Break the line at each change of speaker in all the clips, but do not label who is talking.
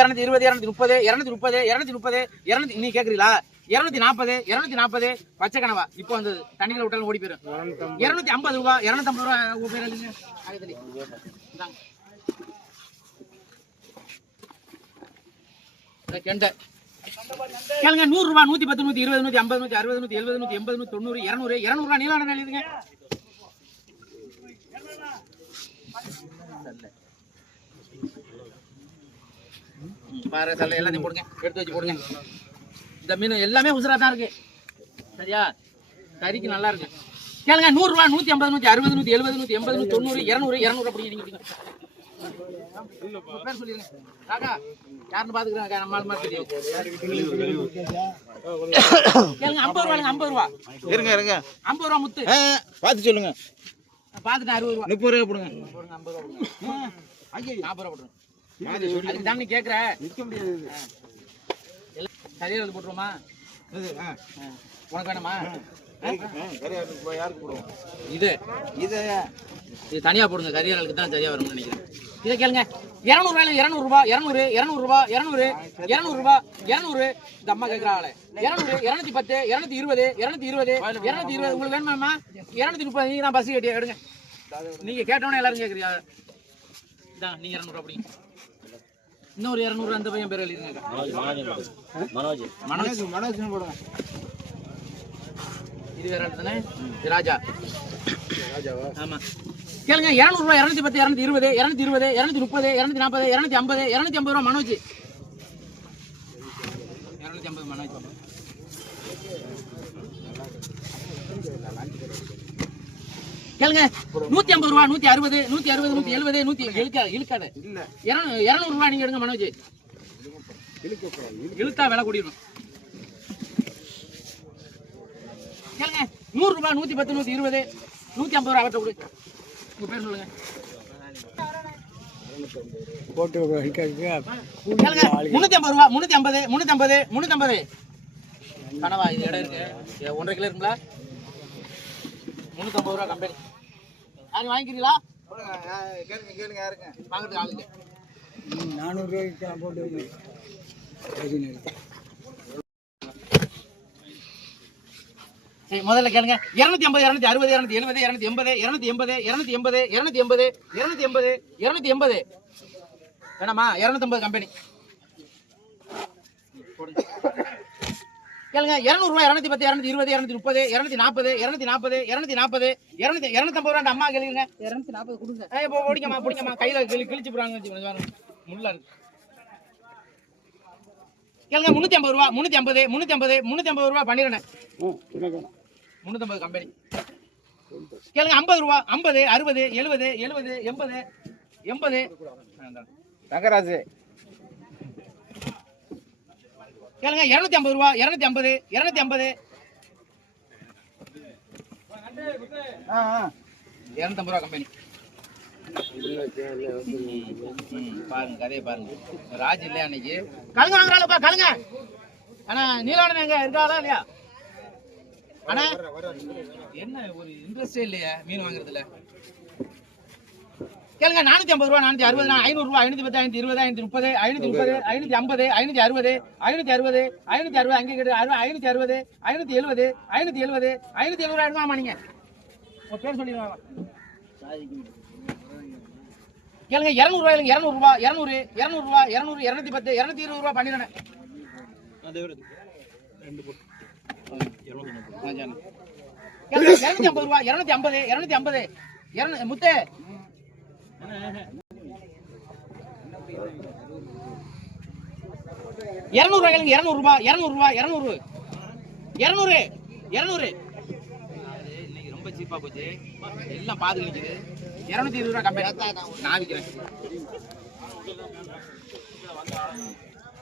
இரநூத்தி இருபது இரநூத்தி முப்பது இரநூத்தி முப்பது இரநூத்தி முப்பது இரநூத்தி நீ கேக்குறீங்களா? இருநூத்தி நாற்பது இருநூத்தி நாற்பது பச்சை கனவா. இப்போ வந்தது தண்ணியில விட்டாலும் ஓடி போயிடும் இருநூத்தி ஐம்பது ரூபா இருநூத்தி ஐம்பது ரூபா கெண்டை. கேளுங்க நூறு ரூபா நூத்தி பத்து நூத்தி இருபது நூத்தி ஐம்பது நூத்தி அறுபது நூத்தி எழுபது நூத்தி எண்பது நூத்தி தொண்ணூறு இருநூறு இருநூறு ரூபா நீலான எழுதுங்க? பாரு சல்ல எல்லாத்தையும் போடுங்க. எடுத்து வச்சு போடுங்க. இந்த மீன் எல்லாமே உசுரா தான் இருக்கு. சரியா? கறிக்கு நல்லா இருக்கு. கேளுங்க நூறு ரூபா நூத்தி ஐம்பது நூத்தி அறுபது நூத்தி எழுபது நூத்தி எண்பது நூத்தி தொண்ணூறு இருநூறு இருநூறு அப்படி நீங்க பிடிங்க. உங்க பேர் காக்கா யாருன்னு பாத்துக்கிறாங்க நம்ம ஆள் மாதிரி தெரியும். கேளுங்க ஐம்பது ரூபாங்க ஐம்பது ரூபா.
இருங்க இருங்க.
ஐம்பது ரூபா முத்து.
பார்த்து சொல்லுங்க.
பாத்துட்டு அறுபது ரூபா.
முப்பது ரூபா போடுங்க.
ஐம்பது ரூபா போடுங்க.
ஐயோ
நாற்பது ரூபா போடுங்க அதுக்கு தான் நீ கேக்குற.
நிற்க முடியாது
எல்லாம் சரியா எழுதி போட்டுருவோமா?
இது, ஆ.
ஆ. உனக்கு வேணுமா? இது.
இதை.
இது தனியா போடுங்க கரியர்களுக்கு தான் சரியா வரும்னு நினைக்கிறேன். இதை கேளுங்க. இருநூறு ரூபாயில இருநூறு ரூபாய் இருநூறு இருநூறு ரூபாய் இருநூறு இருநூறு ரூபாய் இருநூறு. இந்த அம்மா கேட்கறாங்களே இருநூறு இருநூத்தி பத்து இருநூத்தி இருபது இருநூத்தி இருபது இருநூத்தி இருபது. உங்களுக்கு வேணுமாம்மா இருநூத்தி முப்பது நீங்க தான் பஸ் கட்டி எடுங்க. நீங்க கேட்டோன்னே எல்லாரும் கேட்குறீங்க இதான் நீங்க இருநூறு அப்படி இன்னொரு இருநூறு அந்த பையன் பேர் எழுதிருங்க மனோஜ்.
மனோஜ். மனோஜ் போடுங்க.
இது வேற தானே? ராஜா.
ராஜாவா?
ஆமா. கேளுங்க இருநூறு ரூபாய் இருநூத்தி பத்து இருநூத்தி இருபது இருநூத்தி இருபது இருநூத்தி முப்பது இருநூத்தி நாற்பது இருநூத்தி ஐம்பது இருநூத்தி ஐம்பது ரூபா மனோஜ். இருநூத்தி ஐம்பது மனோஜ். கேளுங்க. நூத்தி ஐம்பது ரூபா நூத்தி அறுபது நூத்தி அறுபது நூத்தி எழுபது நூத்தி இழுக்காத இழுக்காத.
இல்ல.
இருநூறு ரூபா நீங்க எடுங்க மனோஜ்.
இழுக்க.
இழுத்தா விலை கூடிடணும் கேளுங்க. நூறு ரூபாய் நூத்தி பத்து நூத்தி இருபது நூத்தி ஐம்பது ரூபா அவர்கிட்ட கொடு. உங்க பேர் சொல்லுங்க. கேளுங்க. முன்னூத்தி ஐம்பது ரூபா முன்னூத்தி ஐம்பது முன்னூத்தி ஐம்பது முன்னூத்தி ஐம்பது. கனவா இது இடம் இருக்கு. ஒன்றரை கிலோ இருக்குங்களா? முன்னூத்தி ரூபா கம்பெனி அது வாங்கிக்கிறீங்களா?
கேளுங்க கேளுங்க யாருங்க
வாங்குறதுக்கு ஆள் இல்லை சரி முதல்ல கேளுங்க. இருநூத்தி ஐம்பது இருநூத்தி அறுபது இருநூத்தி எழுபது இருநூத்தி எண்பது இருநூத்தி எண்பது இருநூத்தி எண்பது இருநூத்தி எண்பது இருநூத்தி எண்பது இருநூத்தி எண்பது வேணாமா? இருநூத்தி ஐம்பது கம்பெனி இருநூறு ரூபாய் இருநூத்தி பத்து இருநூத்தி இருபது இருநூத்தி முப்பது இருநூத்தி நாற்பது இருநூத்தி நாற்பது இருநூத்தி நாற்பது இருநூத்தி இருநூத்தி ஐம்பது ரூபா அம்மா கேளுங்க. இருநூத்தி நாற்பது கொடுங்க. ஏய் இப்போ பிடிக்கமா பிடிக்கமா கையில கிளி கிழிச்சு பாருங்க. முள்ளா இருக்கு. கேளுங்க முன்னூத்தி ஐம்பது ரூபா முன்னூத்தி ஐம்பது முன்னூத்தி ஐம்பது முன்னூத்தி ஐம்பது ரூபா பண்ணிடுறேன் முன்னூத்தி ஐம்பது கம்பெனி கேளுங்க ஐம்பது ரூபா ஐம்பது அறுபது எழுபது எழுபது எண்பது எண்பது.
தங்கராஜு
கேளுங்க இருநூத்தி ஐம்பது ரூபா இருநூத்தி ஐம்பது இருநூத்தி ஐம்பது.
ஆ ஆ.
இருநூத்தி ரூபா கம்பெனி ம், பாருங்க கதையை பாருங்க. ராஜ் இல்லையா அன்னைக்கு? கழுங்க வாங்குறாளுப்பா கழுங்க. அண்ணா நீலவனம் எங்க? இருக்காளா இல்லையா? அண்ணா என்ன ஒரு இன்ட்ரெஸ்டே இல்லையா மீன் வாங்குறதுல? கேளுங்க நானூத்தி ஐம்பது ரூபா நானூத்தி அறுபது ஐநூறு ரூபா ஐநூத்தி பத்து ஐநூத்தி இருபது ஐநூத்தி முப்பது ஐநூத்தி முப்பது ஐநூத்தி ஐம்பது ஐநூத்தி அறுபது ஐநூத்தி அறுபது ஐநூத்தி அறுபது அங்கே கேட்டு அறுபது ஐநூத்தி அறுபது ஐநூத்தி எழுபது ஐநூத்தி எழுபது ஐநூத்தி எழுபது எடுமாமா நீங்க பேர் சொல்லிடுவாங்க. கேளுங்க இரநூறு ரூபாய் இரநூறு ரூபாய் இரநூறு இரநூறு ரூபாய் இரநூறு இரநூத்தி பத்து இரநூத்தி இருபது ரூபாய் பண்ணிடுறேன். கேளுங்க, இருநூத்தி ஐம்பது ரூபாய் இருநூத்தி ஐம்பது இருநூத்தி ஐம்பது இருநூ- முத்து இருநூறு ரூபாய் இருநூறு ரூபாய் இருநூறு ரூபாய் இருநூறு. இருநூறு இருநூறு. இன்னைக்கு ரொம்ப சீப்பா போச்சு எல்லாம் பாது நிக்குது இருநூத்தி இருபது ரூபா கம்பெனி நான் விற்கிறேன்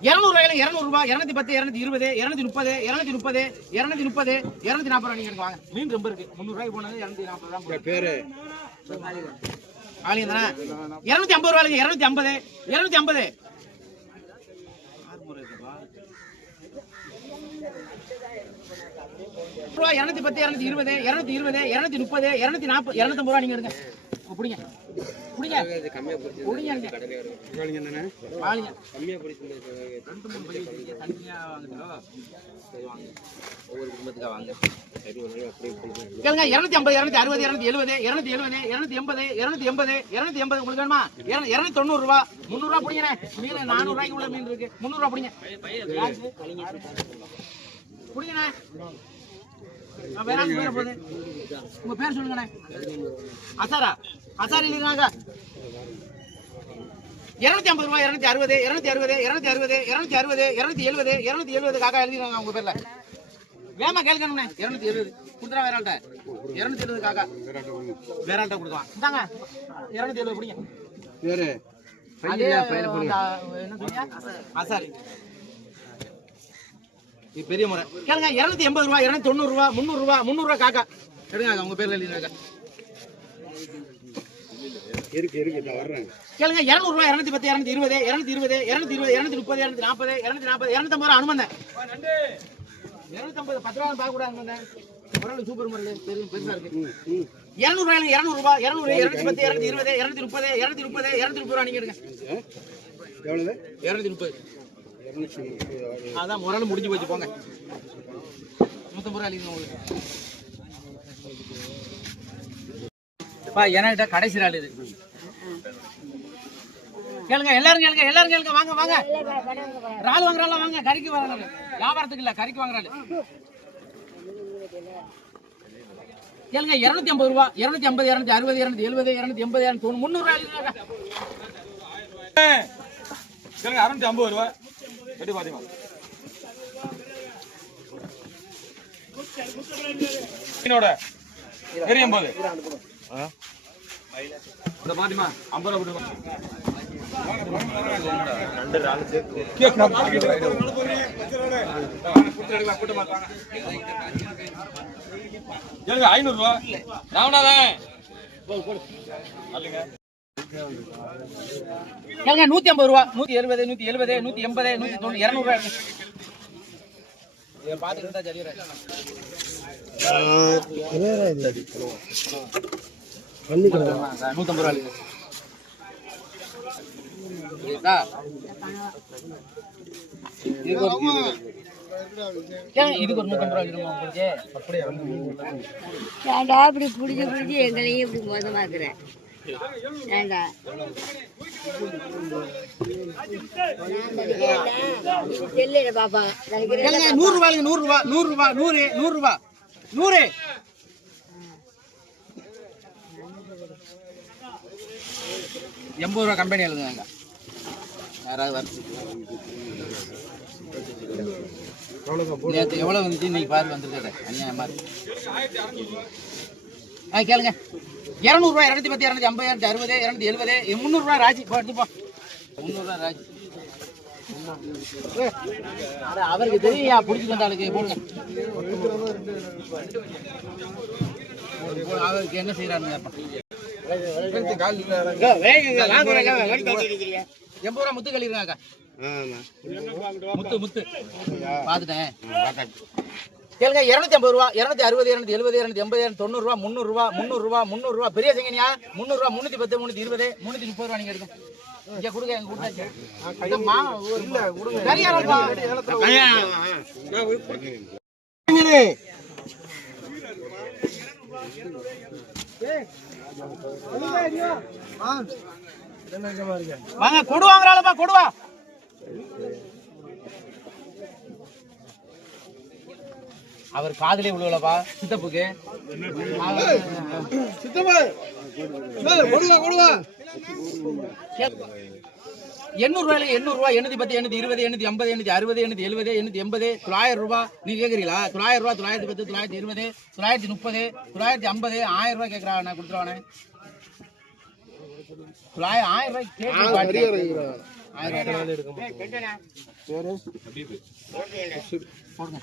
இருநூறு ரூபாயில இருநூறு ரூபாய். இருநூத்தி பத்து இருநூத்தி இருபது இருநூத்தி முப்பது இருநூத்தி முப்பது இருநூத்தி முப்பது இருநூத்தி நாற்பது ரூபா நீங்க வாங்க. மீன் ரொம்ப இருக்கு. முந்நூறு ரூபாய்க்கு போனது இருநூத்தி நாற்பது ரூபா போகுது.
பேரு?
ஆளுங்க தானே? இருநூத்தி ஐம்பது ரூபாய் இருநூத்தி ஐம்பது இருநூத்தி ஐம்பது. ரூபா இருநூத்தி பத்து இருநூத்தி இருபது இருநூத்தி இருபது இருநூத்தி முப்பது இருநூத்தி நாற்பது இருநூத்தி ரூபா நீங்க எடுங்க. பிடிங்க. வாங்குறீங்களோ? சரி, வாங்க. ஒவ்வொரு குடும்பத்துக்கா வாங்க. கேளுங்க, 250, 260, 270, 270, 280, 280, 280 உங்களுக்கு வேணுமா? இர- 290 ரூபா. 300 ரூபா. மீன் 400 ரூபாய்க்கு உள்ள மீன் இருக்கு. 300 ரூபா பிடிங்க. பிடிங்கண்ணே. உங்க பேர் சொல்லுங்கண்ணே அசாரா அசாரி இருக்காங்க இருநூத்தி ஐம்பது ரூபாய் இருநூத்தி அறுபது இருநூத்தி அறுபது இருநூத்தி அறுபது இருநூத்தி அறுபது இருநூத்தி எழுபது இருநூத்தி எழுபது காக்கா எழுதிருக்காங்க உங்க பேர்ல. வேமா கேளுங்கண்ணே இருநூத்தி எழுபது. கொடுத்துறா வேற ஆள்கிட்ட இருநூத்தி எழுபது காக்கா வேற ஆள்கிட்ட கொடுக்கலாம். இந்தாங்க. இருநூத்தி எழுபது பிடிங்க. இது பெரிய முறை. கேளுங்க இருநூத்தி எண்பது ரூபா இருநூத்தி தொண்ணூறு ரூபா முந்நூறு ரூபா முந்நூறு ரூபா காக்கா எடுங்க உங்க பேர்ல எழுதிருக்காங்க
இருக்கு இருக்கு நான் வர்றேன்.
கேளுங்க இருநூறு ரூபாய் இருநூத்தி பத்து இருநூத்தி இருபது இருநூத்தி இருபது இருநூத்தி இருபது இருநூத்தி முப்பது இருநூத்தி நாற்பது இருநூத்தி நாற்பது இருநூத்தி ஐம்பது ரூபா அனுமந்தேன் இருநூத்தி ஐம்பது பத்து ரூபா பார்க்க கூடாது அனுமந்தேன் முரளி சூப்பர் முரளி பெரிய பெருசா இருக்கு. இருநூறு ரூபாய் இருநூறு இருநூத்தி பத்து இருநூத்தி இருபது இருநூத்தி முப்பது இருநூத்தி முப்பது இருநூத்தி முப்பது ரூபா நீங்க எடுங்க.
எவ்வளவு?
இருநூத்தி முப்பது. அதான் முரளி முடிஞ்சு போச்சு போங்க. நூத்தம்பது ரூபா இல்லைங்க உங்களுக்கு. பா என்கிட்ட கடைசி நாள் இது. கேளுங்க எல்லாரும் கேளுங்க எல்லாரும் கேளுங்க வாங்க வாங்க. இறால் வாங்குறாள் வாங்க கறிக்கு வாங்குறாள். வியாபாரத்துக்கு இல்ல கறிக்கு வாங்குறாள். கேளுங்க இருநூத்தி ஐம்பது ரூபா இருநூத்தி ஐம்பது இருநூத்தி அறுபது இருநூத்தி எழுபது இருநூத்தி எண்பது இருநூத்தி முந்நூறு ரூபாய்
கேளுங்க அறுநூத்தி ஐம்பது ரூபா. எப்படி பாத்தீங்க மீனோட பெரிய ஐம்பது இந்த பாத்திமா ஐம்பது ரூபா கொடுங்க ராமநாதன்
நூத்தி ஐம்பது ரூபா. நூத்தி எழுபது நூத்தி எழுபது நூத்தி எண்பது நூத்தி தொண்ணூறு இருநூறு ரூபாய். எடுங்க. வராது. நூத்தம்பது ரூபா
ஏன்டா இப்படி புடிச்சு புடிச்சு எங்களையும் இப்படி மோசமாக்குற? ஏன்டா? தெரியல பாப்பா.
நூறு ரூபாய்க்கு நூறு ரூபா நூறு ரூபா நூறு நூறு ரூபா நூறு. எண்பது ரூபா கம்பெனி எழுதுங்க யாராவது வர நேற்று எவ்வளோ வந்துச்சு? இன்னைக்கு பாரு வந்திருக்காரு அநியாயமா இருக்கு. ஆ கேளுங்க. இரநூறுவா இரநூத்தி பத்து இரநூத்தி ஐம்பது இரநூத்தி அறுபது இரநூத்தி எழுபது முந்நூறுரூவா ராஜி. போ எடுத்து முந்நூறுரூவா ராஜி. அவருக்கு தெரியா பிடிச்சிருந்தாளுக்கு வந்த போடுங்க. அவருக்கு என்ன செய்யறாருன்னு எண்பது ரூபா முத்து கழிடுறாங்க முத்து முத்து பார்த்துட்டேன் கேளுங்க இருநூத்தி ஐம்பது ரூபா இருநூத்தி அறுபது இருநூத்தி எழுபது இருநூத்தி எண்பது இருநூத்தி தொண்ணூறு ரூபா முந்நூறு ரூபா முந்நூறு ரூபா முந்நூறு ரூபா பெரிய சிங்கனியா முந்நூறு ரூபா முந்நூத்தி பத்து முந்நூத்தி இருபது முந்நூத்தி முப்பது ரூபா நீங்க எடுங்க இங்க கொடுங்க எங்க கொடுத்தாச்சு சரியா இருக்குப்பா. வாங்க கொடு வாங்குறாளப்பா கொடுவா அவர் காதலே விழுவலப்பா சித்தப்புக்கு. எண்ணூறு ரூபாயில எண்ணூறு ரூபாய் எண்ணூத்தி பத்து எண்ணூத்தி இருபது எண்ணூத்தி ஐம்பது எண்ணூத்தி அறுபது எண்ணூத்தி எழுபது எண்ணூத்தி எண்பது தொள்ளாயிரம் ரூபாய். நீ கேக்குறீங்களா? தொள்ளாயிரம் ரூபாய் தொள்ளாயிரத்தி பத்து தொள்ளாயிரத்தி இருபது தொள்ளாயிரத்தி முப்பது தொள்ளாயிரத்தி ஐம்பது ஆயிரம் ரூபாய் கேட்கறான் நான் கொடுத்துருவானே தொள்ளாயிரம் ஆயிரம் ரூபாய் ஆயிரம் ரூபாய். போடுங்க.